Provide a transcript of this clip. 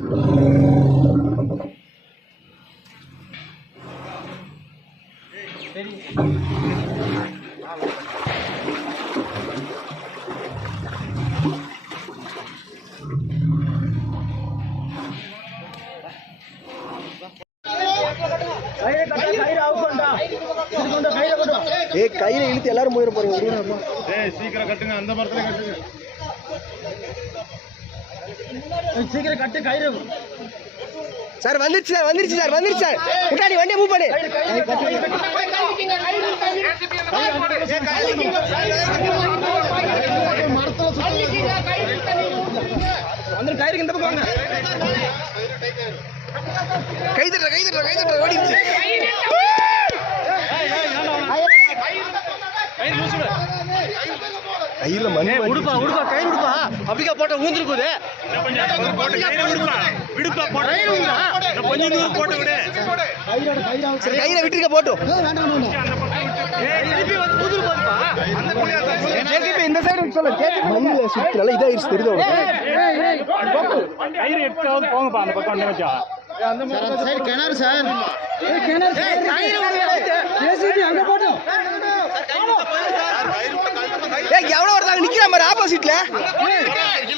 ஏ கையில இழுத்து எல்லாரும் போயிட போறீங்க. சீக்கிரம் கட்டுங்க. அந்த மரத்துல கட்டுங்க. சீக்கிரம் கட்டு கயிறு சார் வந்துருச்சு சார் வந்துருச்சு சார் வந்துருச்சு சார் முன்னாடி வண்டியை மூவ் பண்ணு வந்து கயிறு இந்த பக்கம் வாங்க கை தட்டுற கை தட்டுற கை தட்டுற ஓடிடுச்சு கையில மணி உடுப்பா உடுப்பா கயிறு உடுப்பா அப்படிக்கா போட்ட ஊந்துரு போகுது விடுப்பா போட்டு. கொஞ்சம் தூரம் போட்டு விடு சரி கையில விட்டுருக்க போட்டும் இந்த சைடு சொல்ல மண்ணில சுத்தல இதாயிருச்சு தெரியுது போங்கப்பா அந்த பக்கம் வச்சா கிணறு சார். கிணறு ஏசிபி அங்க போட்டோம் நிக்கிறான் ஆப்போசிட்ல